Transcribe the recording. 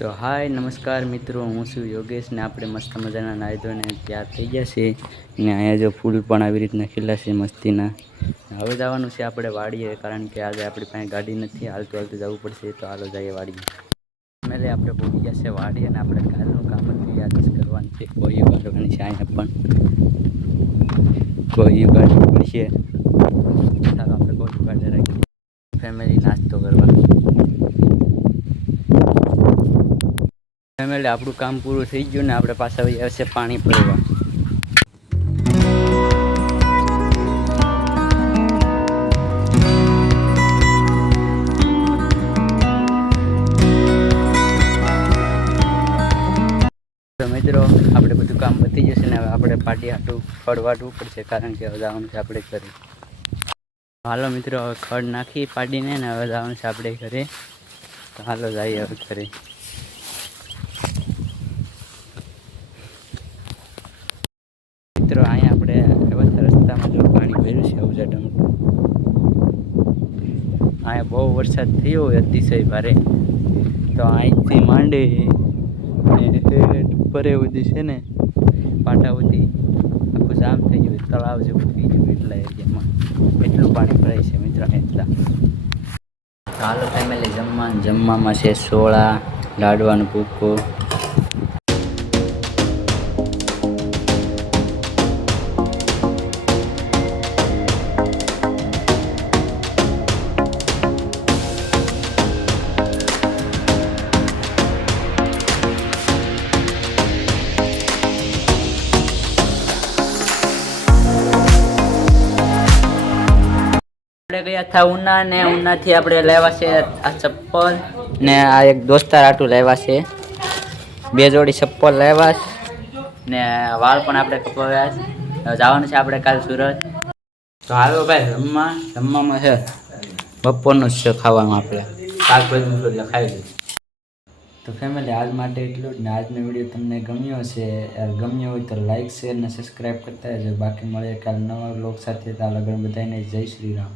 તો હાય નમસ્કાર મિત્રો, હું છું યોગેશ ને આપણે મસ્ત મજાના નાહી ધોઈને તૈયાર થઈ ગયા છે ને અહીંયા જો ફૂલ પણ આવી રીતના ખીલા છે મસ્તીના. હવે જવાનું છે આપણે વાડીએ, કારણ કે આજે આપણી પાસે ગાડી નથી, હાલતું હાલતું જવું પડશે. તો હાલો જઈએ વાડીએ. ફેમિલી આપણે પહોંચી ગયા છે વાડી અને આપણે કાલનું કામ હતું યાદ જ કરવાનું છે. કોઈ ઉગાડવાની છે અહીંયા પણ કોઈ ઉગાડવી પડશે. ચાલો આપણે કોઈ ઉગાડે રાખીએ. ફેમિલી નાસ્તો કરવા. ફેમિલી આપણું કામ પૂરું થઈ ગયું ને આપણે પાછા આવશે પાણી ભરવા. તો મિત્રો આપણે બધું કામ પતી જશે ને હવે આપણે પાટી હાટું ખડ વાટવું પડશે, કારણ કે હવે જવાનું છે આપણે ઘરે. હાલો મિત્રો, હવે ખડ નાખી પાડીને ને હવે જવાનું છે આપણે ઘરે. તો હાલો જઈએ હવે ઘરે. મિત્રો અહીંયા આપણે એવા રસ્તામાં જો પાણી ભર્યું છે ઉજાડમ. અહીંયા બહુ વરસાદ થયો હોય અતિશય ભારે, તો અહીંથી માંડી ઉપર સુધી છે ને પાટા સુધી આખું જામ થઈ ગયું, તળાવ જેવું થઈ ગયું એટલા એરિયામાં. એટલું પાણી ભરાય છે મિત્રો એટલા. હાલો ફેમિલી જમવામાં છે સોળા, લાડવાનો ભૂકો. આપણે ગયા હતા ઉના ને ઉનાથી આપણે લેવા છે આ ચપ્પલ ને આ એક દોસ્તાર આટું લેવા છે. 2 જોડી ચપ્પલ લેવા ને વાળ પણ આપણે કપાવ્યા છે. જવાનું છે આપણે કાલ સુરત. તો હાલો ભાઈ જમવામાં છે બપોરનું જ છે ખાવાનું. આપણે શાકભાજી એટલે ખાઈ લઈએ. તો ફેમિલી આજ માટે એટલું જ ને. આજનો વિડીયો તમને ગમ્યો હશે, ગમ્યો હોય તો લાઈક શેર ને સબસ્ક્રાઈબ કરતા રહેજો. બાકી મળીએ કાલ નવા બ્લોગ સાથે. ત્યાં લગન બધાને જય શ્રી રામ.